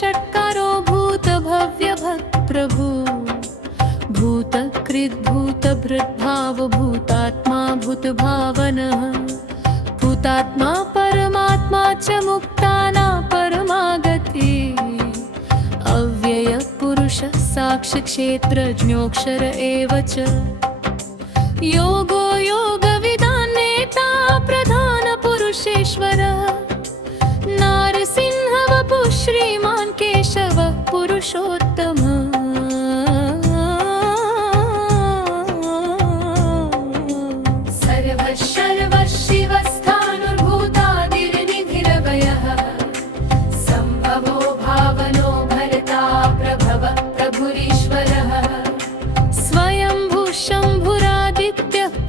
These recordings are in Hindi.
षट्कारो भूतभव्यभक्प्रभु भूतकृद्भूतभृद्भाव भूतात्मा भूतभावनः भूतात्मा परमात्मा च मुक्तानां परमागति अव्ययपुरुषः साक्षिक्षेत्रज्ञोऽक्षर एव च योगो योगविदान्नेता प्रधानपुरुषेश्वरः नारसिंहवपुः श्रीमान् केशवः पुरुषोत्तमः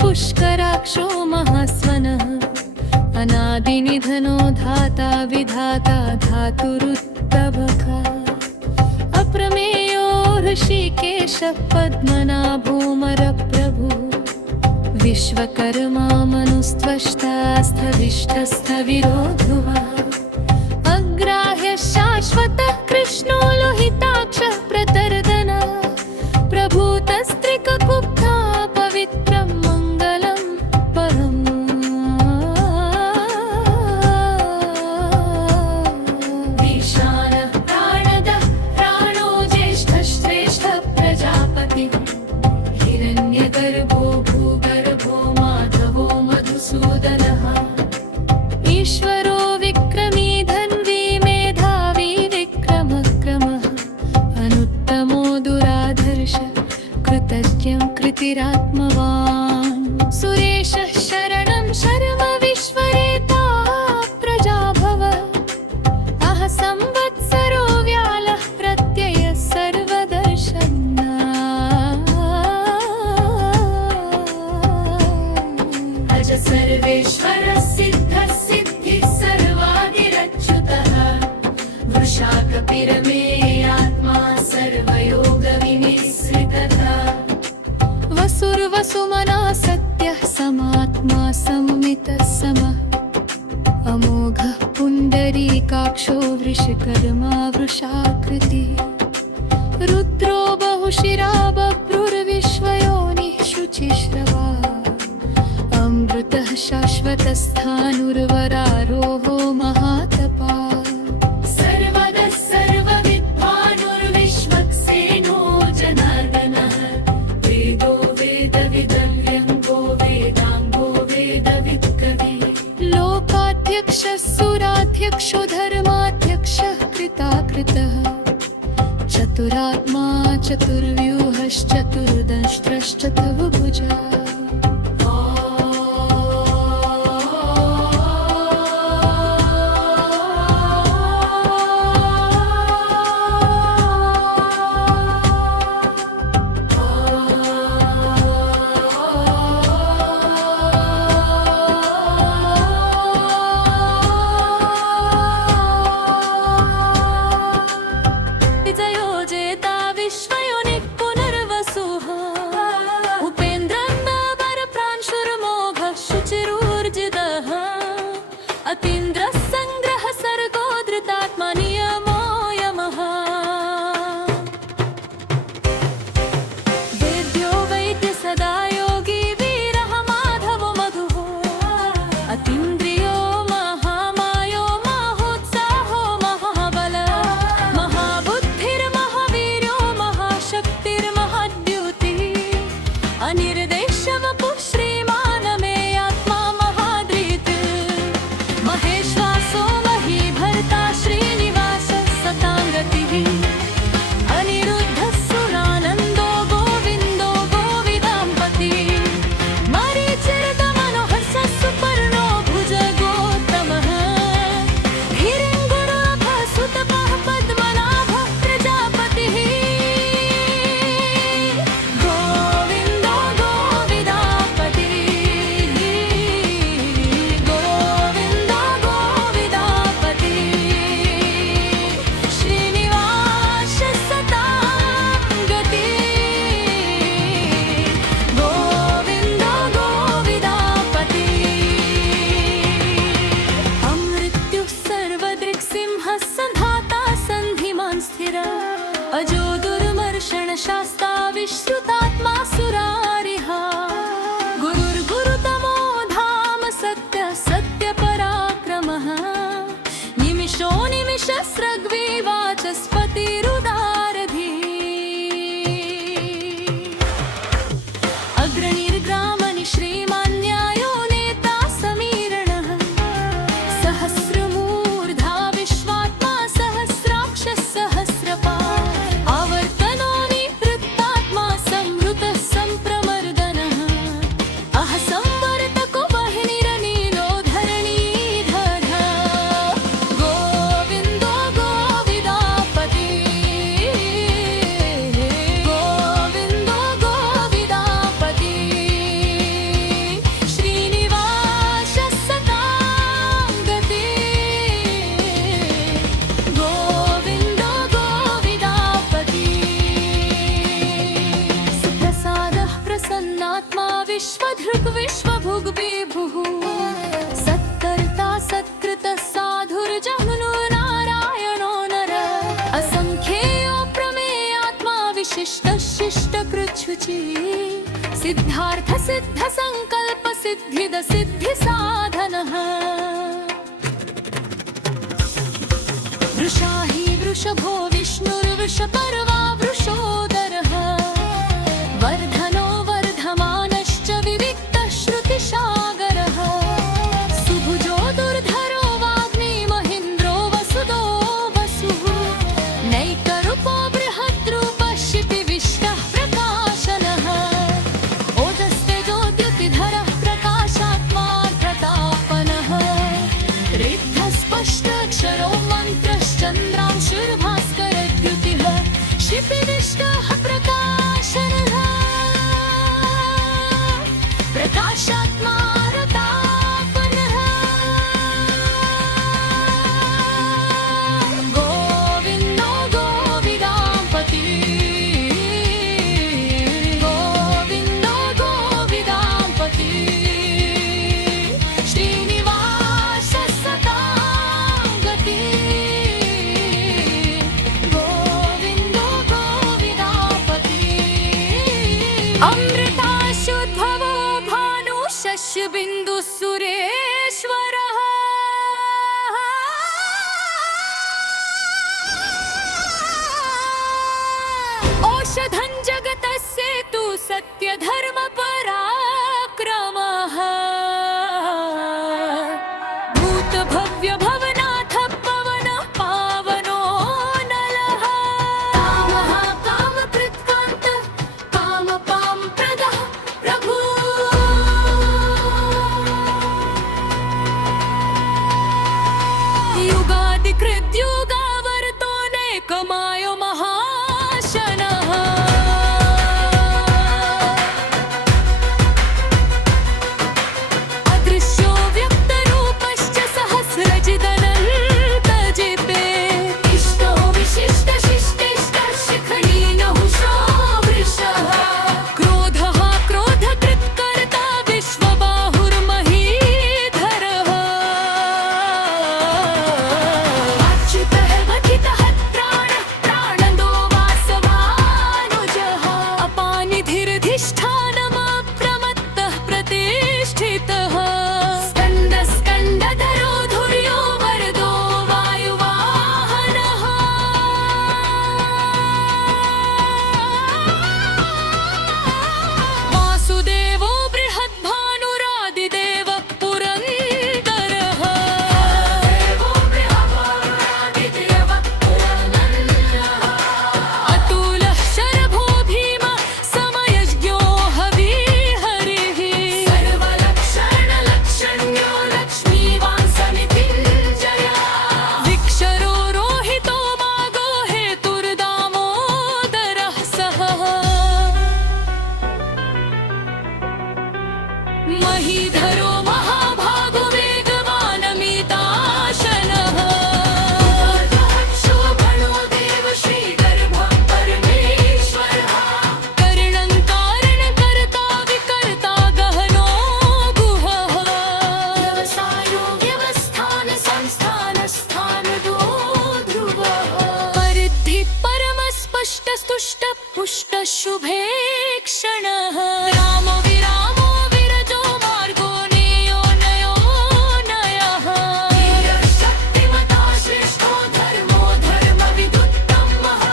पुष्कराक्षो महास्वनः अनादिनिधनो धाता विधाता धातुरुत्तभः अप्रमेयो ऋषिकेशः पद्मनाभोऽमरप्रभु विश्वकर्मा मनुस्त्वष्टास्थविष्ठस्थविरो ध्रुवः अग्राह्यः शाश्वतः कृष्णो लोहिताक्षः प्रतर्दनः प्रभूतस्त्रिककुब्धा पवित्रं मङ्गलं परम् ईशानः प्राणदः प्राणो ज्येष्ठः श्रेष्ठः प्रजापतिः हिरण्यगर्भो भूगर्भो माधवो मधुसूदनः ईश्वरो विक्रमी धन्वी मेधावी विक्रमक्रमः अनुत्तमो दुराधर्ष कृतज्ञं कृतिरात्मवान् सुरेशः शरणं शर्म विश्वरेता प्रजाभव अह संवत्सरो व्यालः प्रत्ययः सर्वदर्शनः अज सर्वेश्वरः सिद्धः सिद्धिः सर्वादिरच्युतः वृषाकपिरमेयात्मा सर्वयोगविनिःसृतः वसुर्वसुमनः सत्यः समात्मा संमितः समः अमोघः पुण्डरीकाक्षो वृषकर्मा वृषाकृतिः रुद्रो बहुशिरा बभ्रुर्विश्वयोनिः शुचिश्रवा अमृतः शाश्वतस्थाणुर्वरारोहो महातपा सर्वदः सर्वविद्वानुर्विश्वक्सेनो जनार्दनः वेदो वेदविदव्यङ्गो वेदाङ्गो वेदवित्कविः लोकाध्यक्षः सुराध्यक्षो धर्माध्यक्षः कृताकृतः चतुरात्मा चतुर्व्यूहश्चतुर्दंष्ट्रश्चतुर्भुजः विजयो जेता विश्वयोनिः पुनर्वसुः उपेन्द्रं अजो दुर्मर्षण शास्ता विश्रुतात्मा सुरारिः गुरुर्गुरुतमो धाम सत्य सत्य पराक्रमः निमिषो निमिषस्रग्वी वाचस्पतिरुदारधी अग्रणिर्ग्रामणि श्रीमान्यायो नेता समीरणः सहस्रमूर्धा विश्वात्मा सहस्राक्षः सहस्रपात् आवर्तनो निवृत्तात्मा संवृतः सम्प्रमर्दनः अह संवर्तको वह्निरनीलो धरणीधरः गोविन्दो गोविदापति गोविन्दो गोविदापति श्रीनिवासः सतां गति गोविन्दो गोविदापति सुप्रसादः प्रसन्नात्मा विश्वधृक् विश्वभुग् विभुः सत्कर्ता सत्कृतः साधुर्जघ्नो नारायणो नरः असंख्येयो प्रमेयात्मा विशिष्टः शिष्टकृच्छुचिः सिद्धार्थ सिद्ध संकल्प सिद्धिद सिद्धि साधनः वृषाहि वृषभो विष्णुर्वृषपर्वा वृषोदरः वर्धनो वर्धमानश्च विविक्तः श्रुतिसागरः सुभुजो दुर्धरो वाग्मीमहीन्द्रो वसुदो वसुः नैकरूपो बृहद्रूपः शिपिविष्टः प्रकाशनः ओजस्तेजोद्युतिधरः प्रकाशात्मा प्रतापनः रिद्धस्पष्टाक्षरो मन्त्रश्चन्द्रांशुर्भास्करद्युतिः शिपिविष्टः प्रकाशनः प्रकाशात्मा प्रतापनः गोविन्दो गोविदापति गोविन्दो गोविदापति श्रीनिवासः सतां गति गोविन्दो गोविदापति अमृताशुद्भवो भानु शशिबिन्दुः सुरेश्वरः औषधं जगतस्य तु सत्यधर्मपराक्रमः भूतभव्यभवनाथ पवनः पावनो नलः कामः कामकृत्कान्तः कामपां प्रदः प्रभुः युगादिकृद्युगावर्तो नैकमायो महाशनः पुष्ट शुभे क्षणः राम विरामो विरजो मार्गो नेयो नयो नयः वीर शक्तिमता श्रेष्ठो धर्मो धर्मविदुत्तमः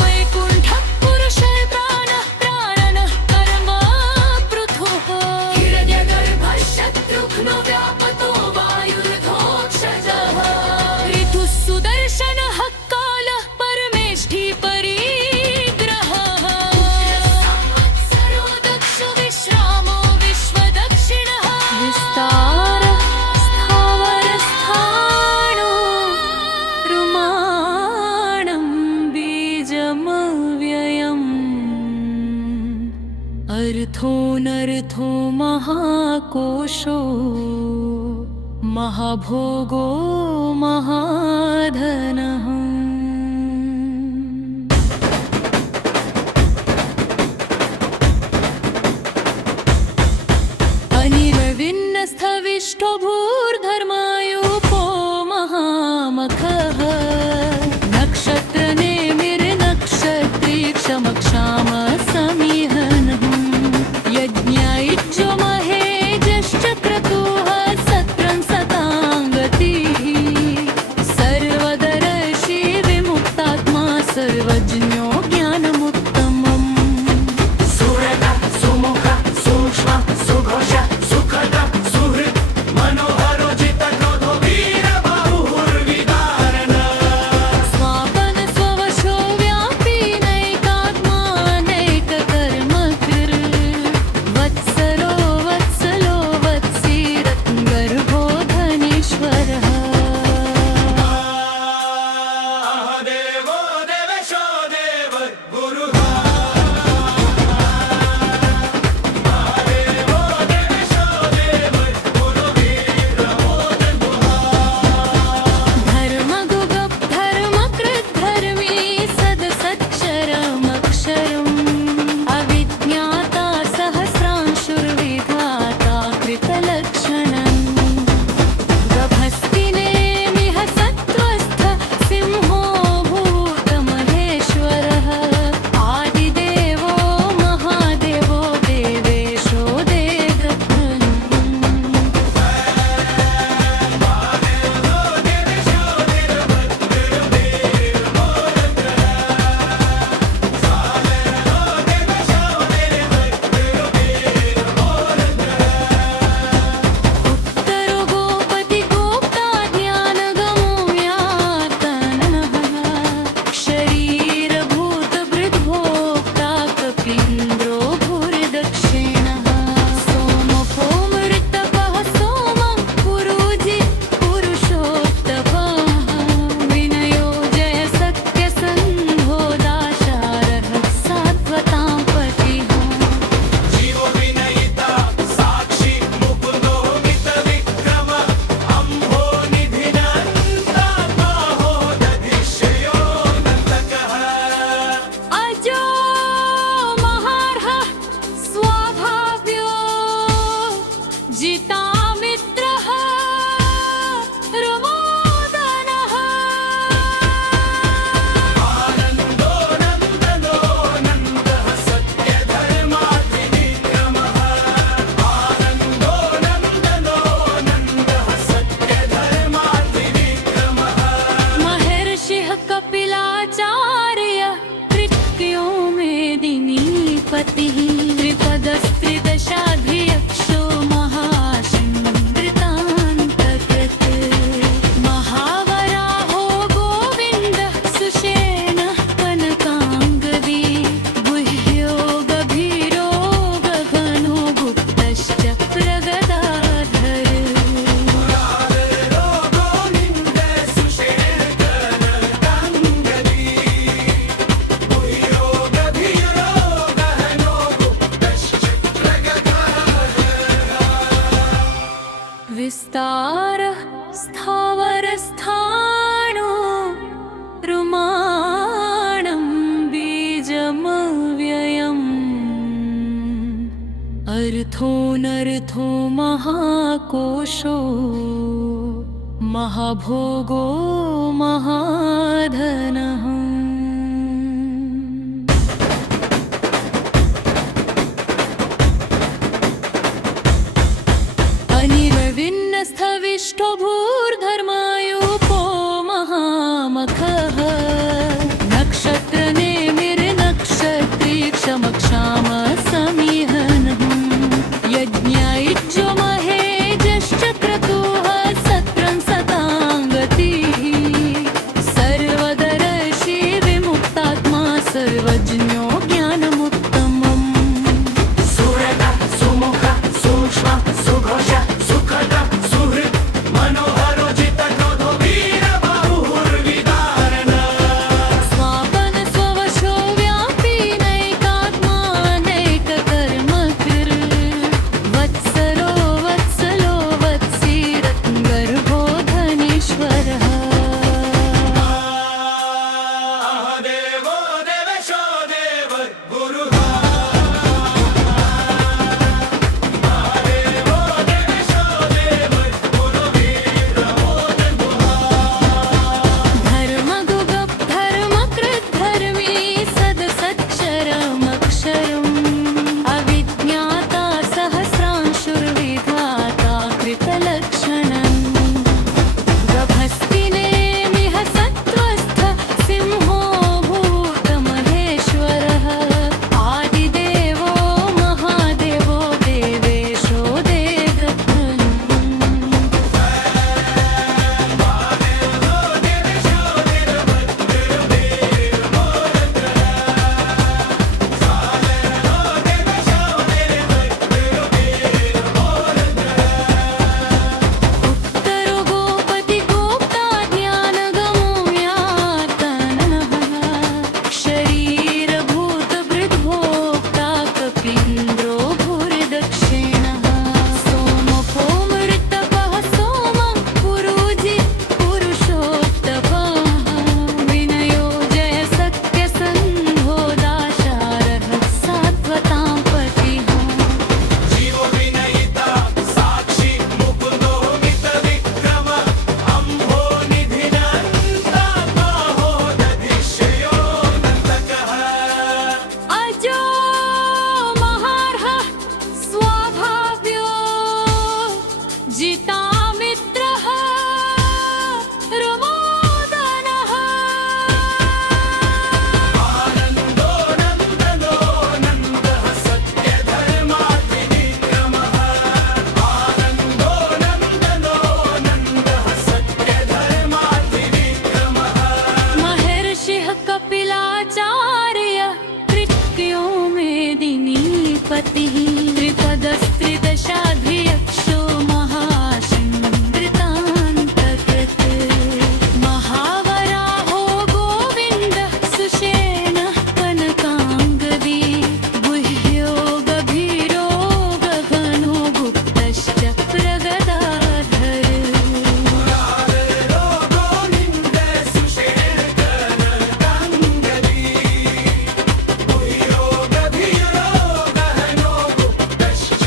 वैकुण्ठः पुरुषः प्राणः प्राणनः कर्म पृथुः हिरण्यगर्भः शत्रुघ्नो व्यापतो वायुर्धोक्षजः ऋतुः सुदर्शनः कालः परमेष्ठी परिग्रहः संवत्सरो दक्षो विश्रामो विश्वदक्षिणः विस्तारः स्थावरस्थाणो रुमाणं बीजमव्ययम् अर्थोऽनर्थो महाकोशो महाभोगो महाधनः अनिर्विण्णस्थविष्ठो भूर्धर्मायुपो महामखः नक्षत्रनेमिर्नक्षत्रीक्षमक्षाम समिहनः यज्ञायिज्यो महेजश्च क्रतुः सत्रं सताङ्गतिः सर्वदर्शी विमुक्तात्मा सर्वज्ञो ज्ञानमुत्तमम् सुरत सुमुख सूक्ष्म सुघोष सुखद सुहृत् मनोहरो जितक्रोधो वीरबाहुर्विदारण स्वापन स्ववशो व्यापी नैकात्मा नैककर्मकृ वत्सलो वत्सलो वत्सीरत्नगर्भो धनीश्वरः देवो देवेशो देवगुरुः देवो देवेशो देवगुरुवीरमो धर्मगुगः धर्मकृत् धर्मी सदसच्चरमक्षरम् अविज्ञाता सहस्रांशुर्विधाता कृतलक्षणम् गभस्तिनेमिह सत्त्वस्थ सिंहो भूतमहेश्वरः आदिदेवो महादेवो देवेशो देवधन्वन् उत्तरो गोपति गोप्ता ज्ञानगमो यातनः शरीरभूतभृद्भोक्ता कपीन्द्रो भूरिदक्षिणः सोमो मृतपः सोमः पुरुजि पुरुषोत्तमः विनयो जयसत्यसन्धो दाशारः सात्वतां पतिः जीवो विनयिता साक्षी मुकुन्दो मितविक्रम अम्भो निधिनन्दात्माहो दधिश्ययो नन्दकः अजो महार्हः स्वाभाव्यो जितामित्रः रमोदनः आनन्दो नन्दनो नन्दः सत्यधर्माधिविक्रमः आनन्दो नन्दनो नन्दः सत्यधर्माधिविक्रमः महर्षिः कपिलाचार्य तृतीयो मेदिनीपतिः त्रिपदस्त्रिदशाधियक्षो महाशृङ्गृतान्तकृत् महावराहो गोविन्दः सुषेणः कनकाङ्गदी गुह्यो गभीरो गगनो गुप्तश्च प्रगदाधर गोविन्द सुषेणकनकाङ्गदी गुह्यो गभीरो गहनो गुप्तश्च प्रगदाधरः विस्तारः स्थावरस्थाणो रुमाणं बीजमव्ययम् अर्थोऽनर्थो महाकोशो महाभोगो महाधनः कपिलाचार्य त्रिक्यो मेदिनीपतिः त्रिपदस्त्रिदशाधियक्षो महाशङ्कृतान्तकृत् महावराहो गोविन्दः सुषेणः कनकाङ्गदी गुह्यो गभीरो गगनो गुप्तश्च प्रगदाधर गोविन्द सुषेणकनकाङ्गदी गुह्यो गभीरो गहनो गुप्तश्च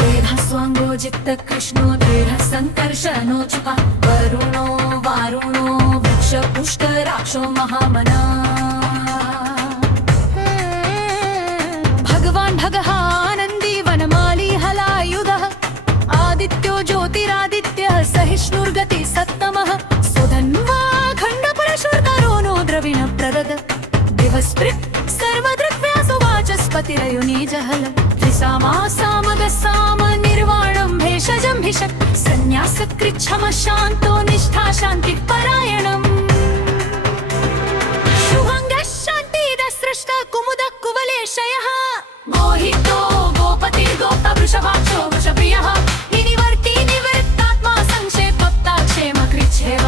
वेधस्वाङ्गो जित्तकृष्णो दृढः सङ्कर्षणोऽचुपः वरुणो वारुणो वृक्षपुष्कराक्षो महामना भगवान् भगः आनन्दी वनमाली हलायुधः आदित्यो ज्योतिरादित्यः सहिष्णुर्गति सत्तमः सुधन्वा खण्डपरशुर्करो नो द्रविण प्रदद दिवस्पृक् सर्वदृग्व्यासो वाचस्पतिरयुनीजहल त्रिसामासामगसाम निर्वाणं भेषजं भिषक् सन्न्यासकृच्छमः शान्तो निष्ठा शान्तिः परायणम् शुभङ्गः शान्तिदः सृष्टः कुमुदः कुवलेशयः मोहितो गोपतिर्गोप्ता वृषभाक्षो वृषप्रियः निनिवर्ति निवृत्तात्मा संक्षेपप्ता क्षेमकृच्छेव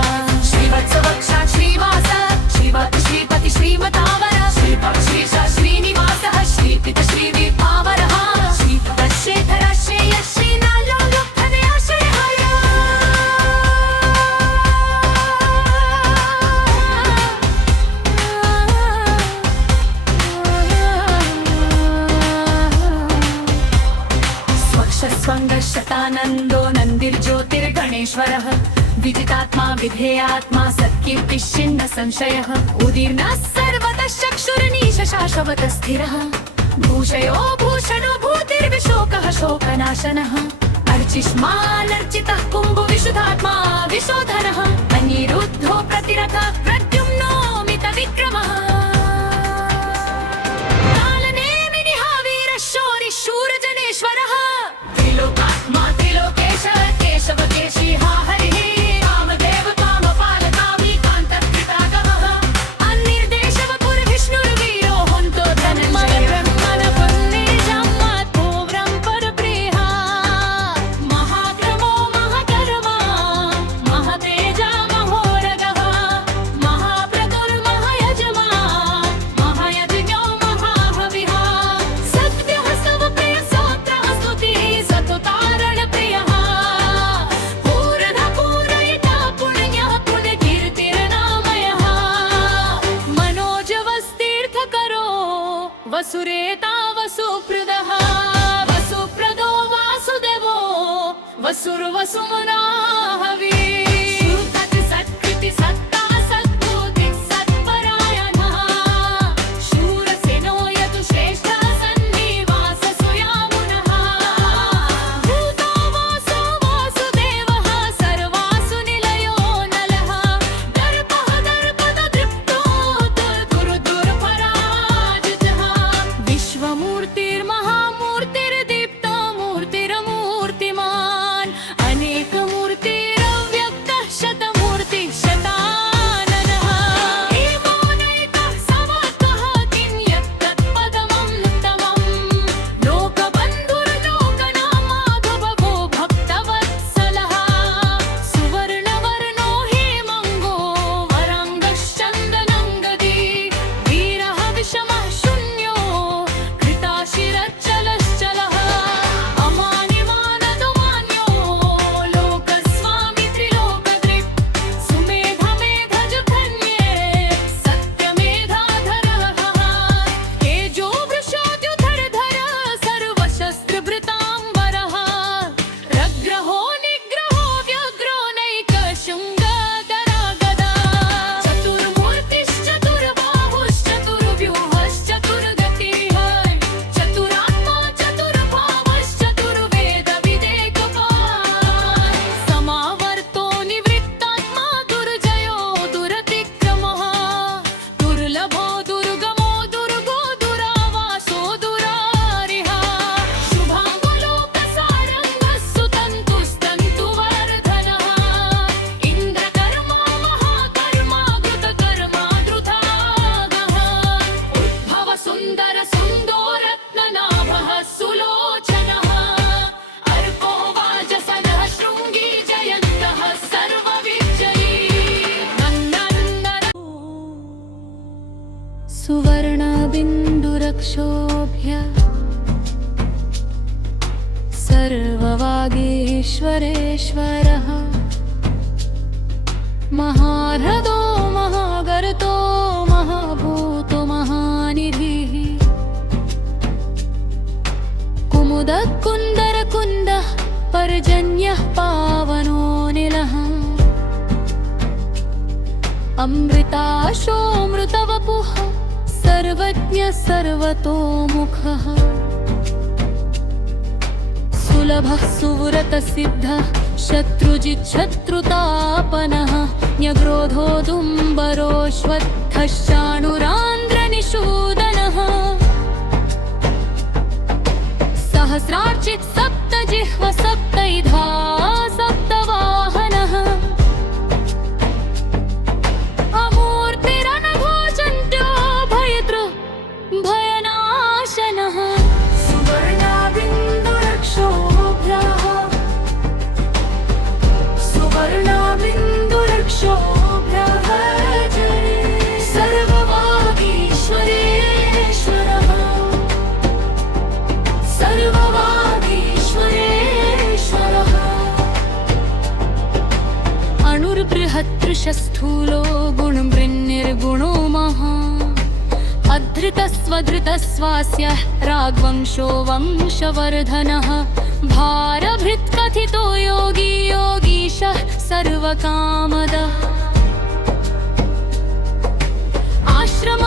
श्रीवत्सवक्षा श्रीवास श्रीवत् श्रीपति श्रीमतावर श्रीभक् श्रीश श्रीनिवासः श्रीपित श्रीविभावरः श्रीपदशेखर श्रेय श्रीनालो लोकधनयाश्रयः स्वक्षस्वङ्गशतानन्दो नन्दिर्ज्योतिर्गणेश्वरः विदितात्मा विधेयात्मा सत्कीर्तिश्चिन्न संशयः उदीर्णः सर्वतः चक्षुर्निशशाश्वतः स्थिरः भूषयो भूषणो भूतिर्विशोकः शोकनाशनः अर्चिष्मानर्चितः कुम्भविशुधात्मा विशोधनः अनिरुद्धो प्रतिरथः प्रद्युम्नो मितविक्रमः कालनेमिनिः वीरः शौरिः शूरजनेश्वरः त्रिलोकात्मा त्रिलोकेश केशव केशी हा हरिः कामदेव कामपाल कामीकान्तः कृतागमः अन्निर्देशव पुरविष्णुर्वीरो हन्तो धनञ्जयः महाक्रमो महकर्मा महतेजा महोरगः महाप्रतुर्महयजमा महयज्ञो महाहविः सद्यः स्वप्रिय स्तोत्रः स्तुतिः सतुतारणप्रियः पूर्णः पूरयिता पुण्यः पुण्यकीर्तिर्नामयः मनोजवस्तीर्थकरो वसुरेता वसुप्रदः वसुप्रदो वासुदेवो वसुर्वसुमना हविः सत्कृति सत्ता सद्बुद्धि सत्परायणः शूरसेनो यतु श्रेष्ठः सन्निवास सुयामुनः भूतो वासो वासुदेवः सर्वासु निलयो नलः दर्पः दर्पददृप्तो दुर्दुर्पराजितः विश्वमूर्तिर्महामूर्तिर्दीप्तो मूर्तिरमूर्तिमान् अनेकमूर्तिरव्यक्तो विश्वेश्वरेश्वरः महारथो महागर्तो महाभूतो महानिधिः कुमुदकुन्दरकुन्दः पर्जन्यः पावनोऽनिलः अमृताशोऽमृतवपुः सर्वज्ञः सर्वतोमुखः सुलभः सुव्रतसिद्धः शत्रुजिच्छत्रुतापनः न्यग्रोधोदुम्बरोऽश्वत्थश्चाणुरान्द्रनिषूदनः सहस्रार्चित् सप्तजिह्व सप्तैधा सप्तवाहनः अमूर्तिरनघोषन्त्यो भयतृ भयनाशनः सुवर्णाबिन्दुरक्षोभ्यः सुवर्णाबिन्दुरक्षोभ्यः जय सर्ववागीश्वरेश्वरः सर्ववागीश्वरेश्वरः अणुर्बृहत्तृषस्थूलो गुणमृन्निर्गुणो महान् अधृतस्वधृतस्वास्य राग्वंशो वंशवर्धनः भारभृत्कथितो योगी योगीशः सर्वकामदः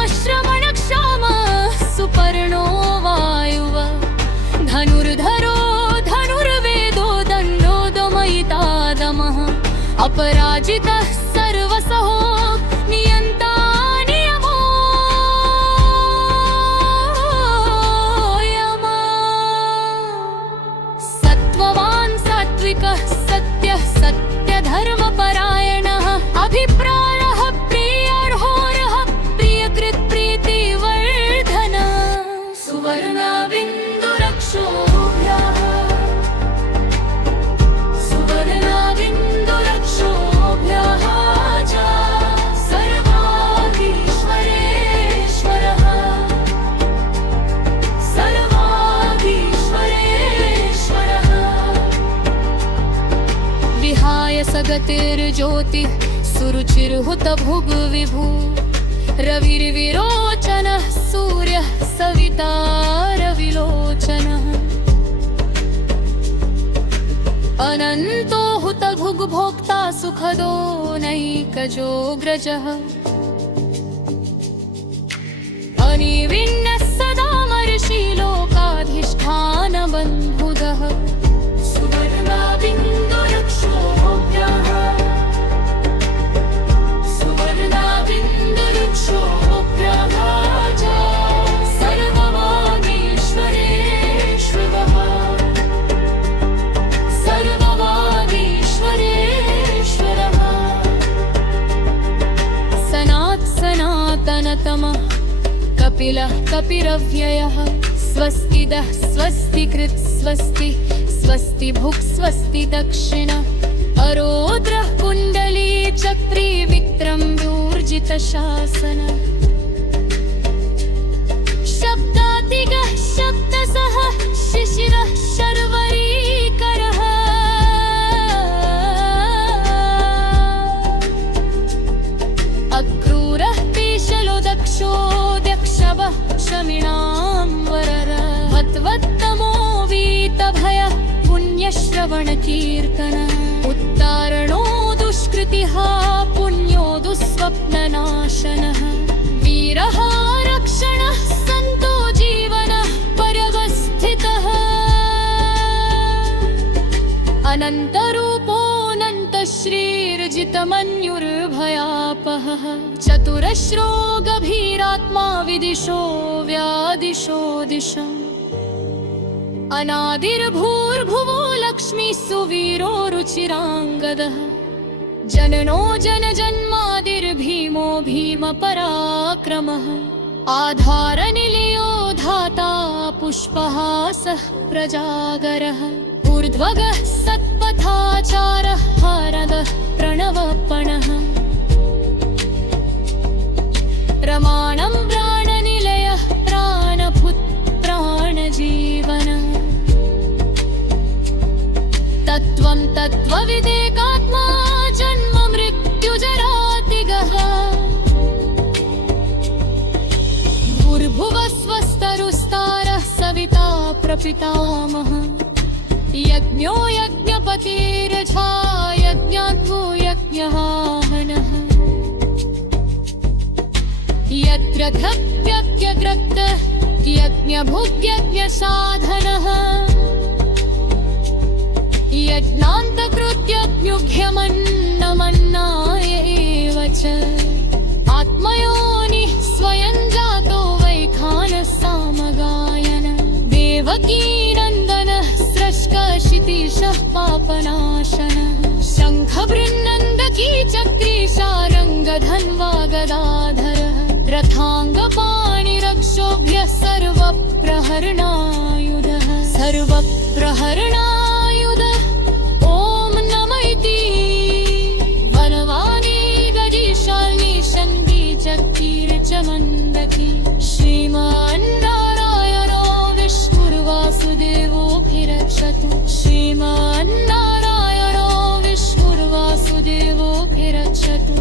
आश्रमश्रमणक्षामः सुपर्णो वायुव धनुर्धरो धनुर्वेदो दण्डो दमयितादमः अपराजितः सर्वसहो नियन्ता नियमो यमः सत्त्ववान् सात्विकः सत्यः सत्यधर्मपरायणः अभिप्रायः प्रियर्होरः प्रियकृत् प्रीतिवर्धनः सुवर्णाबिन्दुरक्षोभ्यः सुवर्णाबिन्दुरक्षोभ्यः च सर्वागीश्वरेश्वरः सर्वागीश्वरेश्वरः विहाय सगतिर्ज्योतिः सुरुचिर्हुतभुग् विभु रविर्विरोचनः सूर्यः सविता रविलोचनः अनन्तो हुतभुग् भोक्ता सुखदो नैकजोऽग्रजः अनिविन्नः सदा महर्षि लोकाधिष्ठानबन्धुदः सुवर्णाबिन्दुरक्षोभ्यः सुवर्णाबिन्दुरक्षोभ्यः च सर्ववागीश्वरेश्वरः सर्ववागीश्वरेश्वरः सनातनतमः कपिलः कपिरव्ययः स्वस्तिदः स्वस्तिकृत् स्वस्ति स्वस्ति भुक् स्वस्ति दक्षिण अरोद्रः कुण्डली चक्री विक्रम्यूर्जितशासन शब्दातिगः शब्दसः शिशिरः शर्वरीकरः अक्रूरः पेशलो दक्षो दक्षवः शमिणाम्बरः वत्वत्तमो वीतभयः पुण्यश्रवणकीर्तन उत्तारणो दुष्कृतिः पुण्यो दुःस्वप्ननाशनः वीरः रक्षणः सन्तो जीवनः पर्यवस्थितः अनन्तरूपोऽनन्तश्रीर्जितमन्युर्भयापहः चतुरश्रो गभीरात्मा विदिशो व्यादिशो दिशम् अनादिर्भूर्भुवो लक्ष्मी सुवीरो रुचिराङ्गदः जननो जनजन्मादिर्भीमो भीमपराक्रमः आधारनिलयो धाता पुष्पहासः प्रजागरः ऊर्ध्वगः सत्पथाचारः हारदः प्रणवपणः प्रमाणं प्राणनिलयः प्राणभूत् प्राणजीवनः तत्त्वं पितामह यज्ञो यज्ञपतिर्झा यज्ञात्मो यज्ञवाहनः यत्र धप्यज्ञग्रक्त यज्ञभुग्यज्ञसाधनः यज्ञान्तकृत्यज्ञुघ्यमन्नमन्नाय एव च आत्मयोनिः स्वयं जातो वैखानः सामगायन देवकीनन्दनः स्रष्टशितीशः पापनाशनः शङ्खबृन्नन्दकी चक्री सारङ्गधन्वा गदाधरः रथाङ्गपाणिरक्षोभ्यः सर्वप्रहरणायुधः सर्वप्रहरणायुधः ॐ नम इति वनवाणी गजिशालिनी शङ्गी चक्रीर्चमन्दकी श्रीमान्नारायणो विष्णुर्वासुदेवोऽभिरक्षतु श्रीमान्नारायणो विष्णुर्वासुदेवोऽभिरक्षतु